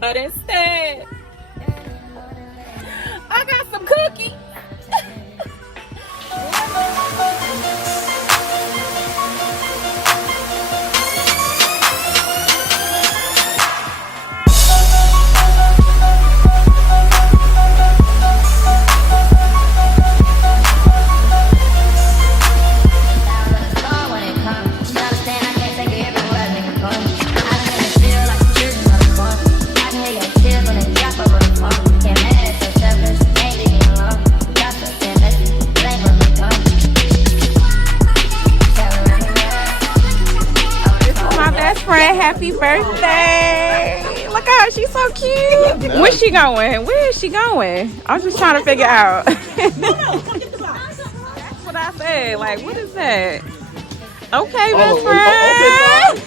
But instead, I got some cookies. Happy birthday! Look at her, she's so cute. Where's she going? Where is she going? I'm just trying to figure out. That's what I said. Like, what is that? Okay, best friend.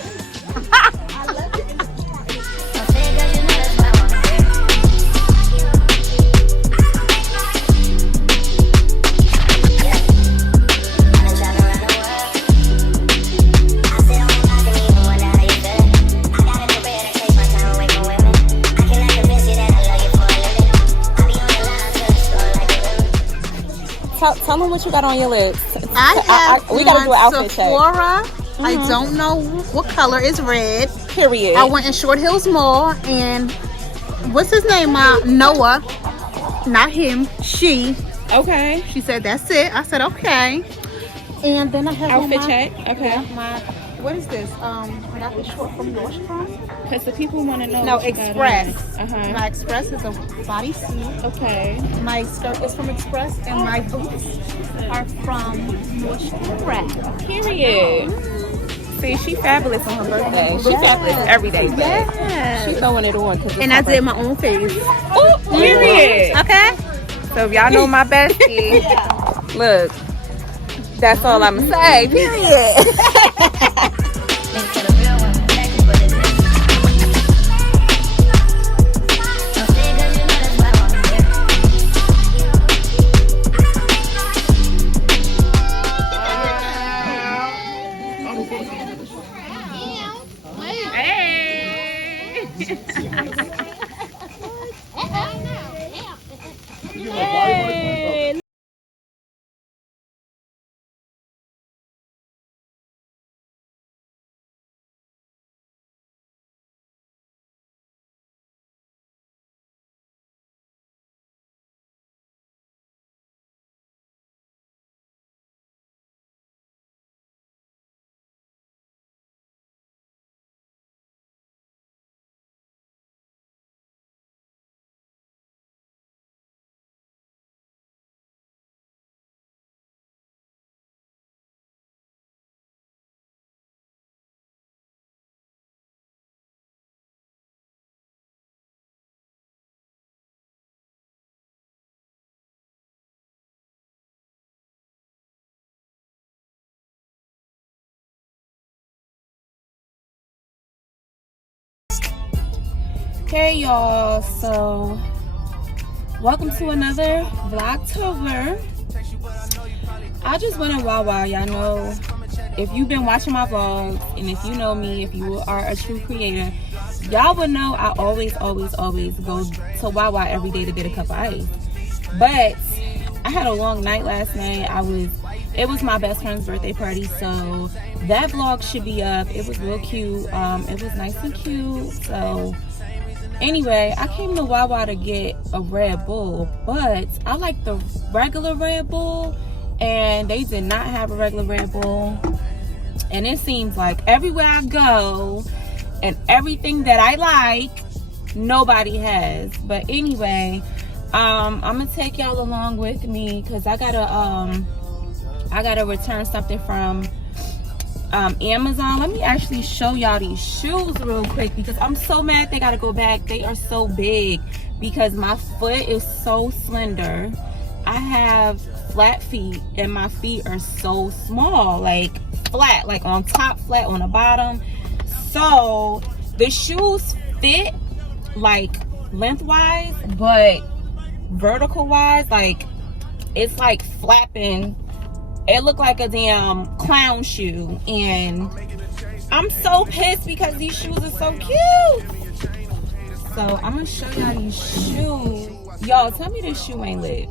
Tell them what you got on your lips. We gotta do an outfit Sephora. check. I don't know what color. It's red. Period. I went in Short Hills Mall and what's his name? Noah. Not him. She. Okay. She said that's it. I said okay. And then I have outfit check. Okay. Yeah, what is this? I got this short from Nordstrom. Because the people want to know. No, Express. Uh-huh. My Express is a bodysuit. Okay. My skirt is from Express, and my boots are from Nordstrom. Period. See, she fabulous on her birthday. She fabulous every day. Yeah. She throwing it on. And I did my own face. Oh, period. Okay. So if y'all know my bestie, look, that's all I'm going to say. Period. Hey y'all, so welcome to another Vlogtober. I just went in Wawa. Y'all know, if you've been watching my vlogs and if you know me, if you are a true creator, y'all would know I always go to Wawa every day to get a cup of ice. But I had a long night last night. It was my best friend's birthday party, so that vlog should be up. It was real cute. It was nice and cute. So anyway, I came to Wawa to get a Red Bull, but I like the regular Red Bull, and they did not have a regular Red Bull. And it seems like everywhere I go and everything that I like, nobody has. But anyway, I'm gonna take y'all along with me because I gotta return something from Amazon. Let me actually show y'all these shoes real quick because I'm so mad they gotta go back. They are so big because my foot is so slender. I have flat feet and my feet are so small, like flat, like on top, flat on the bottom. So the shoes fit like lengthwise, but vertical wise, like it's like flapping. It looked like a damn clown shoe, and I'm so pissed because these shoes are so cute. So I'm gonna show y'all these shoes. Y'all, tell me this shoe ain't lit.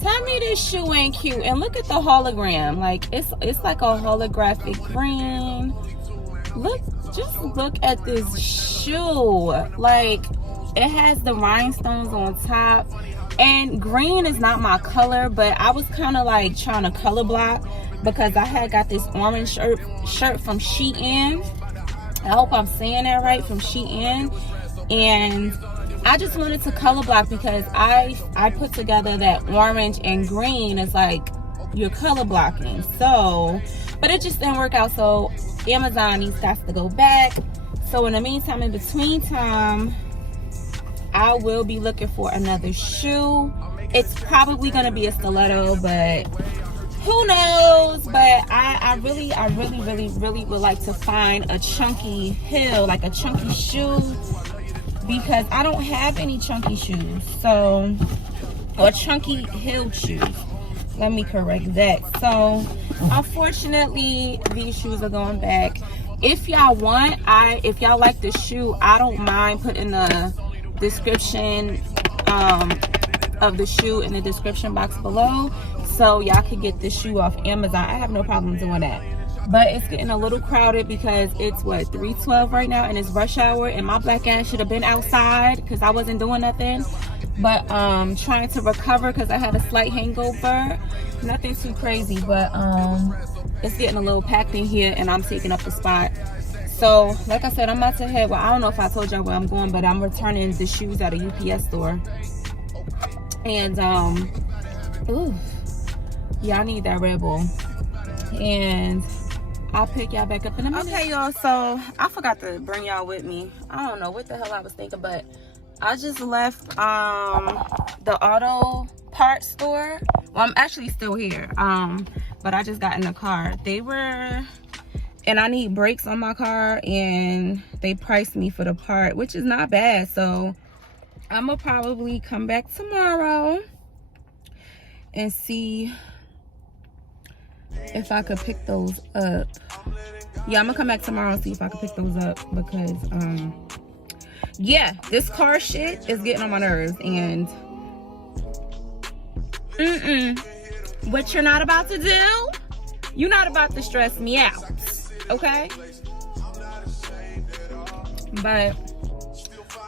Tell me this shoe ain't cute. And look at the hologram. Like it's like a holographic green. Look, just look at this shoe. Like it has the rhinestones on top. And green is not my color, but I was kind of like trying to color block because I had got this orange shirt from Shein. I hope I'm saying that right, from Shein. And I just wanted to color block because I put together that orange and green is like you're color blocking. So, but it just didn't work out. So Amazon needs to go back. So in the meantime, in between time, I will be looking for another shoe. It's probably gonna be a stiletto, but who knows? But I really would like to find a chunky heel, like a chunky shoe, because I don't have any chunky shoes. So, or chunky heel shoes. Let me correct that. So, unfortunately, these shoes are going back. If y'all want, if y'all like the shoe, I don't mind putting the description of the shoe in the description box below, so y'all can get the shoe off Amazon. I have no problem doing that. But it's getting a little crowded because it's what, 3:12 right now, and it's rush hour, and my black ass should have been outside because I wasn't doing nothing. But trying to recover because I had a slight hangover. Nothing too crazy, but it's getting a little packed in here, and I'm taking up the spot. So like I said, I'm about to head, well, I don't know if I told y'all where I'm going, but I'm returning the shoes at a UPS store. And ooh, yeah, I need that Red Bull. And I'll pick y'all back up in a minute. Okay, y'all, so I forgot to bring y'all with me. I don't know what the hell I was thinking, but I just left the auto parts store. Well, I'm actually still here, but I just got in the car. And I need brakes on my car, and they priced me for the part, which is not bad. So I'm gonna probably come back tomorrow and see if I could pick those up. Yeah, I'm gonna come back tomorrow and see if I can pick those up, because yeah, this car shit is getting on my nerves. And what you're not about to do, you're not about to stress me out, okay? But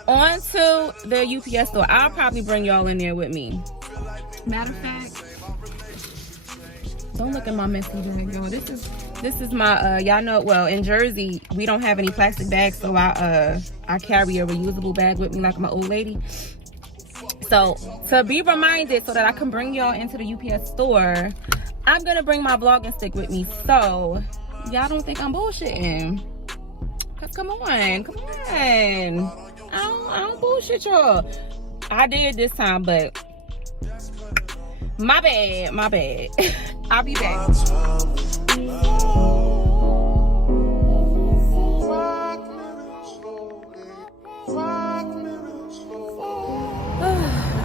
on to the UPS store. I'll probably bring y'all in there with me. Matter of fact, don't look at my messy bag, y'all. This is my y'all know, well, in Jersey we don't have any plastic bags, so I carry a reusable bag with me like my old lady. So to be reminded, so that I can bring y'all into the UPS store, I'm gonna bring my vlogging stick with me, so y'all don't think I'm bullshitting. Cause come on. I don't bullshit y'all. I did this time, but my bad. I'll be back.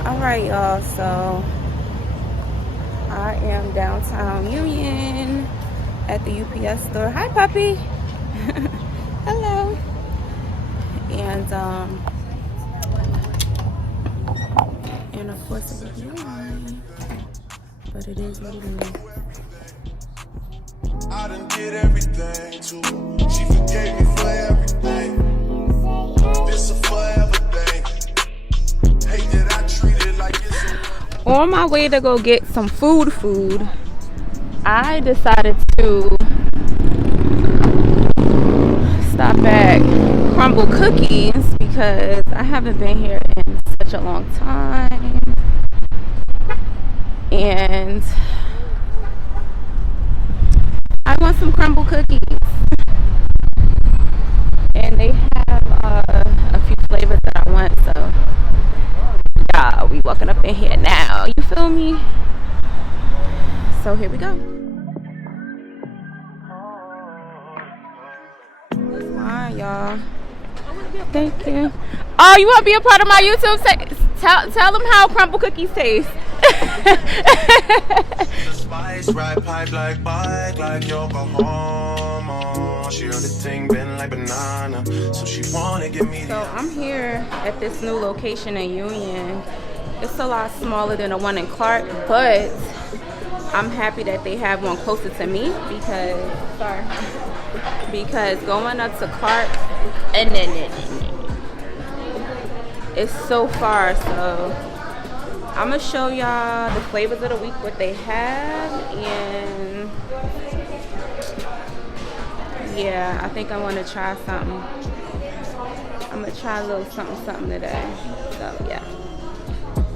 All right, y'all, so I am downtown Union at the UPS store. Hi, puppy. Hello. And of course it was mine, but it is what it is. I done did everything too. She forgave me for everything. This a forever thing. Hate that I treat it like it's on my way to go get some food, I decided to stop at Crumbl Cookies because I haven't been here in such a long time, and I want some Crumbl cookies, and they have a few flavors that I want, so yeah, we walking up in here now, you feel me? So here we go. That's mine, y'all. Thank you. Oh, you want to be a part of my YouTube? Tell them how Crumbl cookies taste. Spice, right pipe like bike, like Yokohama. She heard the thing bend like banana, so she wanna give me. So I'm here at this new location in Union. It's a lot smaller than the one in Clark, but I'm happy that they have one closer to me because going up to Clark and then it's so far. So I'm gonna show y'all the flavors of the week, what they have, and yeah, I think I want to try something. I'm gonna try a little something today. So yeah.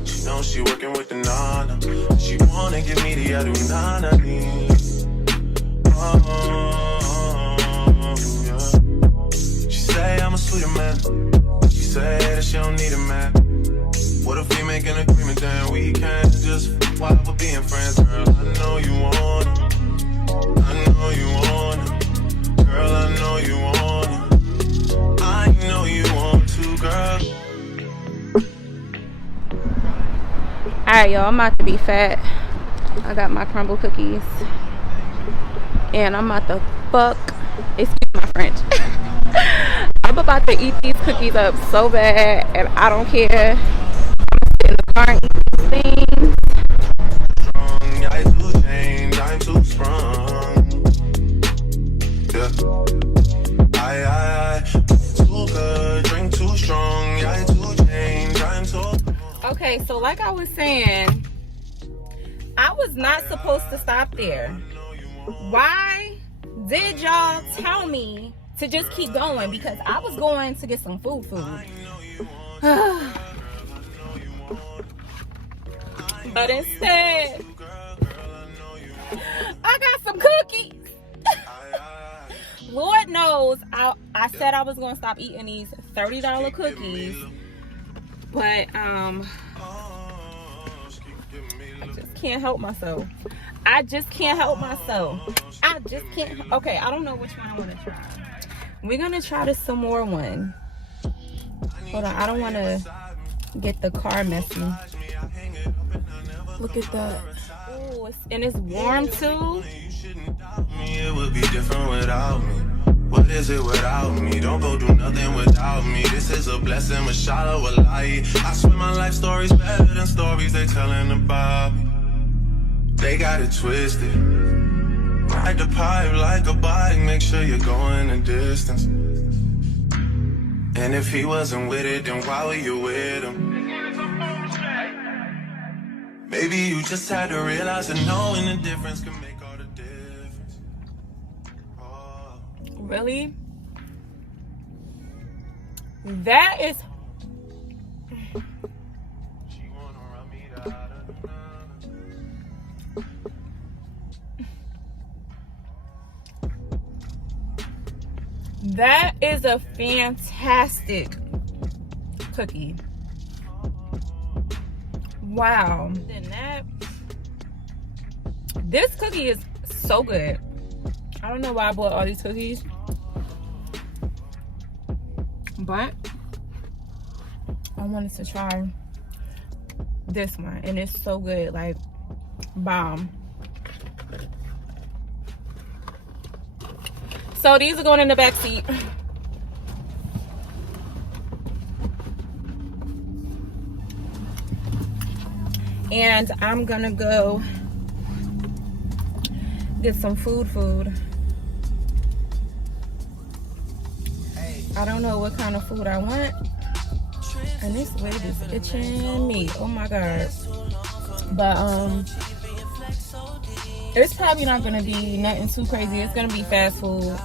She knows she working with the nana. She wanna give me the other nana. Yeah. She say I'm a sweeter man. She say that she don't need a man. What if we make an agreement then we can't just while we're being friends? Girl, I know you want it. I know you want it. Girl, I know you want it. I know you want to, girl. Alright, y'all, I'm about to be fat. I got my Crumbl cookies. And I'm about to excuse my French. I'm about to eat these cookies up so bad, and I don't care. I'm in the car and eat these things. I too change, I'm too strong. Yeah. I too good, drink too strong. I too change, I'm too. Okay, so like I was saying, I was not supposed to stop there. Why did y'all tell me to just keep going? Because I was going to get some food. But instead, I got some cookies. Lord knows I said I was going to stop eating these $30 cookies. But I just can't help myself. I just can't. Okay, I don't know which one I want to try. We're going to try the some more one. Hold on, I don't want to get the car messy. Look at that. Ooh, and it's warm too. It would be different without me. What is it without me? Don't go do nothing without me. This is a blessing, mashallah, wallahi. I swear my life story's better than stories they telling about me. They got it twisted. Ride the pipe like a bike, make sure you're going a distance. And if he wasn't with it, then why were you with him? Maybe you just had to realize that knowing the difference can make all the difference. Oh. Really? That is... That is a fantastic cookie. Wow. This cookie is so good. I don't know why I bought all these cookies, but I wanted to try this one, and it's so good, like bomb. So these are going in the back seat. And I'm gonna go get some food. I don't know what kind of food I want. And this wig is itching me. Oh my god. But it's probably not gonna be nothing too crazy. It's gonna be fast food.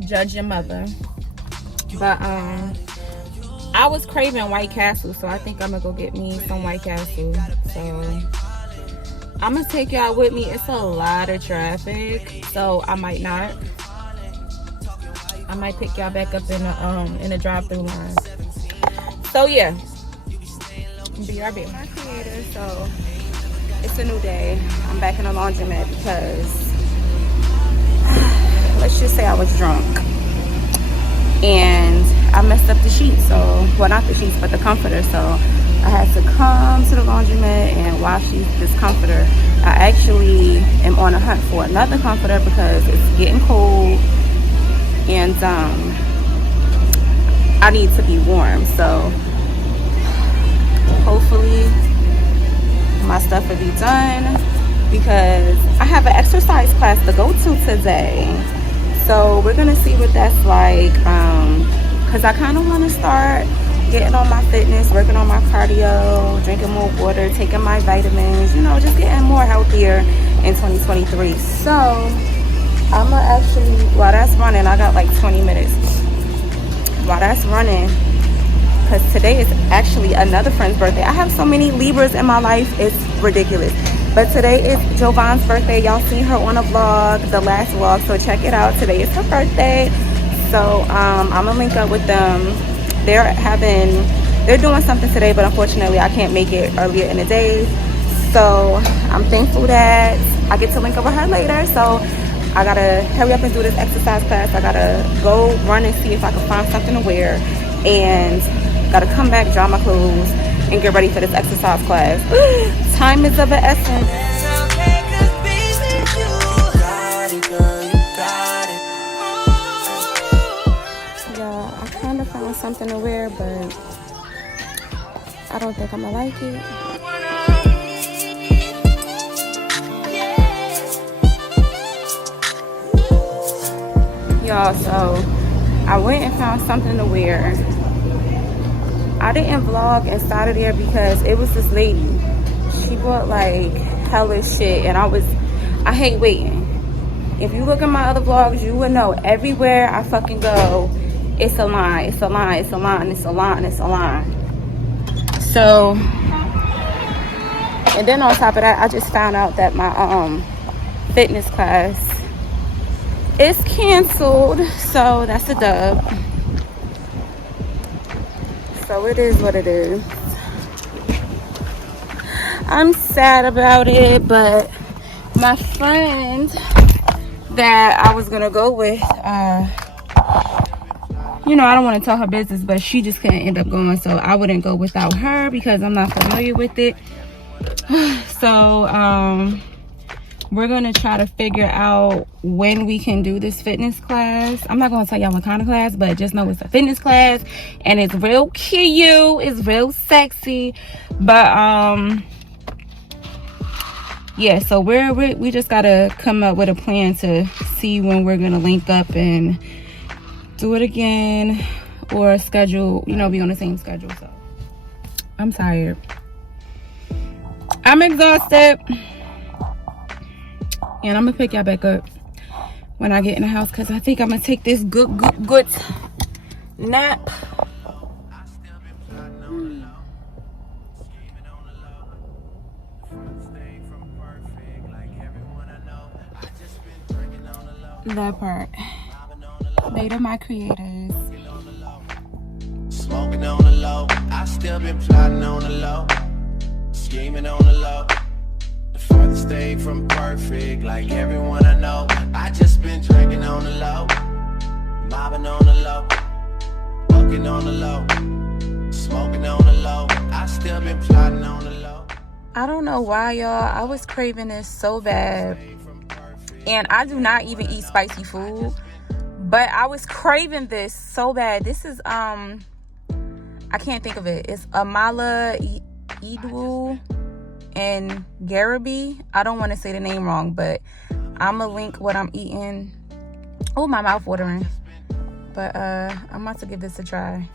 Judge your mother. But I was craving White Castle, so I think I'm gonna go get me some White Castle. So I'm gonna take y'all with me. It's a lot of traffic, so I might not. I might pick y'all back up in the drive-through line. So yeah, BRB. My creator. So it's a new day. I'm back in the laundromat because let's just say I was drunk and I messed up the sheets. So, well, not the sheets, but the comforter. So I I had to come to the laundromat and wash this comforter. I actually am on a hunt for another comforter because it's getting cold and I need to be warm. So hopefully my stuff will be done because I have an exercise class to go to today. So we're gonna see what that's like, because I kind of want to start getting on my fitness, working on my cardio, drinking more water, taking my vitamins, you know, just getting more healthier in 2023. So I'm gonna actually, while that's running, I got like 20 minutes. While that's running, because today is actually another friend's birthday. I have so many Libras in my life, it's ridiculous. But today is Jovan's birthday. Y'all seen her on a vlog, the last vlog, so check it out. Today is her birthday. So I'm gonna link up with them. They're doing something today, but unfortunately I can't make it earlier in the day. So I'm thankful that I get to link up with her later. So I gotta hurry up and do this exercise class. I gotta go run and see if I can find something to wear, and gotta come back, dry my clothes, and get ready for this exercise class. Time is of the essence. Yeah, I kind of found something to wear, but I don't think I'm gonna like it. Y'all, so I went and found something to wear. I didn't vlog inside of there because it was this lady. She bought like hella shit, and I hate waiting. If you look at my other vlogs, you would know everywhere I fucking go, it's a line, it's a line, it's a line, it's a line, it's a line. So, and then on top of that, I just found out that my fitness class is canceled, so that's a dub. So it is what it is. I'm sad about it, but my friend that I was gonna go with, you know, I don't want to tell her business, but she just couldn't end up going, so I wouldn't go without her because I'm not familiar with it. So we're gonna try to figure out when we can do this fitness class. I'm not gonna tell y'all what kind of class, but just know it's a fitness class and it's real cute, it's real sexy. But yeah, so we just gotta come up with a plan to see when we're gonna link up and do it again, or schedule, you know, be on the same schedule. So I'm tired, I'm exhausted, and I'm gonna pick y'all back up when I get in the house, because I think I'm gonna take this good nap. That part. Beta my creators. Smoking on the low, I still been plotting on the low, scheming on the low. The furthest thing from perfect, like everyone I know. I just been drinking on the low, mobbing on the low, fucking on the low, smoking on the low. I still been plotting on the low. I don't know why, y'all. I was craving this so bad, and I do not even eat spicy food, but I was craving this so bad. This is I can't think of it. It's Amala, Edwu, and Garaby. I don't want to say the name wrong, but I'm gonna link what I'm eating. Oh, my mouth watering. But I'm about to give this a try.